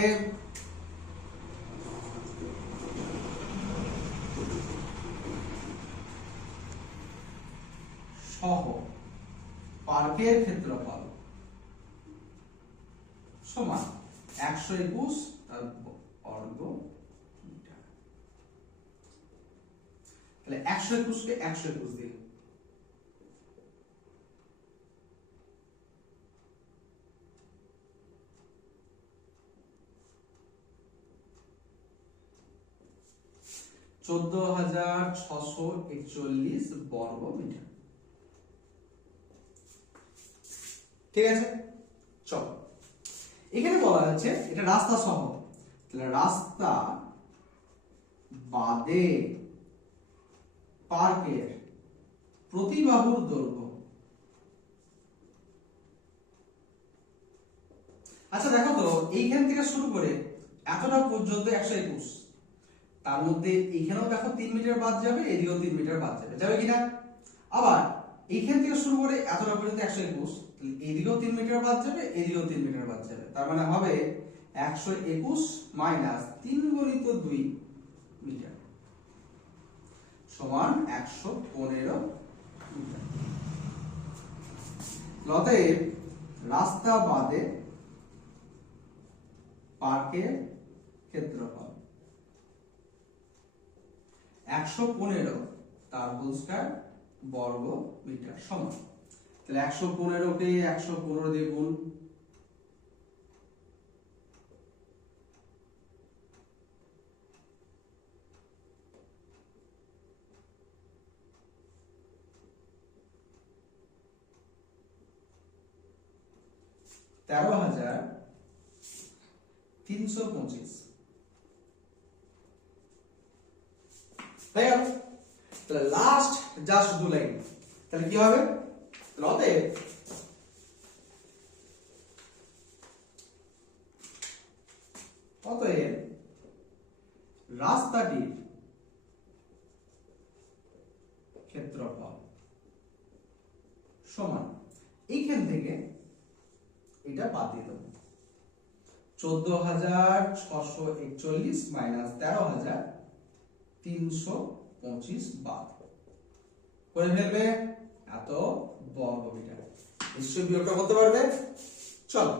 অতএব সহ পার্কের ক্ষেত্রফল সমান 121 বর্গ মিটার। তাহলে 121 কে 121 দিন, চোদ্দ 14,641 বর্গ মিটার। ঠিক আছে, চলো এখানে বলা হচ্ছে এটা রাস্তা সহ, তাহলে রাস্তা বাদে পার্কের প্রতি বাহুর দৈর্ঘ্য। আচ্ছা দেখো তো, এইখান থেকে শুরু করে এতটা পর্যন্ত 121, তার মধ্যে এইখানেও দেখো 3 মিটার বাদ যাবে, এদিকেও 3 মিটার বাদ যাবে, যাবে কিনা? আবার এইখান থেকে শুরু করে এতটা পর্যন্ত 121, তাহলে এদিকেও 3 মিটার বাদ যাবে, এদিকেও 3 মিটার বাদ যাবে, তার মানে হবে 121 মাইনাস 3 গুণিত 2 মিটার সমান 115 মিটার। অতএব রাস্তা বাদে পার্কের ক্ষেত্রফল 115 তার হোল স্কয়ার বর্গ মিটার সমান, তাহলে 115 কে 115 দিয়ে গুণ, তেরো 1325। তাই গেল? তাহলে লাস্ট জাস্ট 2 লাইন, তাহলে কি হবে? অতএব রাস্তাটির ক্ষেত্রফল সমান, এইখান থেকে এটা বাদ দিয়ে দেবো, 14,641 মাইনাস 1325 বাদ করে ফেলবে এত বর্গ মিটার। নিশ্চয়ই বিয়োগটা করতে পারবে। চলো